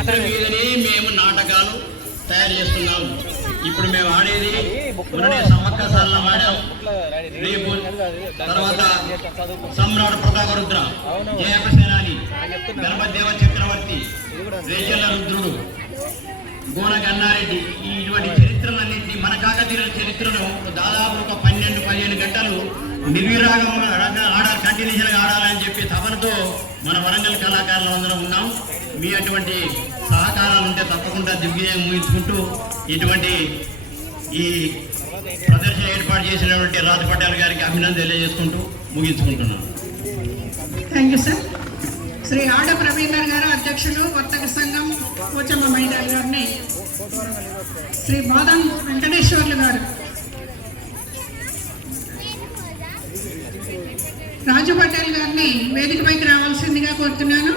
చరిత్ర మీదనే మేము నాటకాలు తయారు చేస్తున్నాము. ఇప్పుడు మేము ఆడేది మొన్ననే సమ్మక్క సాలను ఆడాం. రేపు తర్వాత సమ్రాట్ ప్రతాపరుద్ర, జయపసేనాని, గణపదేవ చక్రవర్తి, రేచల్ల రుద్రుడు, గోన గన్నారెడ్డి, ఇటువంటి చరిత్రలన్నింటినీ మన కాకతీయుల చరిత్రను దాదాపు ఒక 12-15 గంటలు నిర్విరాగం కంటిన్యూషన్గా ఆడాలని చెప్పి తపనతో మన వరంగల్ కళాకారులు అందరం ఉన్నాం. మీ అటువంటి సహకారాలు ఉంటే తప్పకుండా దిగ్విజయం ముగించుకుంటూ ఇటువంటి ఈ ప్రదర్శన ఏర్పాటు చేసినటువంటి రాజ్ పటేల్ గారికి అభినందన తెలియజేసుకుంటూ ముగించుకుంటున్నాను. Thank you sir. శ్రీ ఆడ ప్రవీణర్ గారు అధ్యక్షులు, వర్తక సంఘం పోచమ్మ మైదాల్ గారిని, శ్రీ బోధన్ వెంకటేశ్వర్లు గారు, రాజు పటేల్ గారిని వేదికపైకి రావాల్సిందిగా కోరుతున్నాను.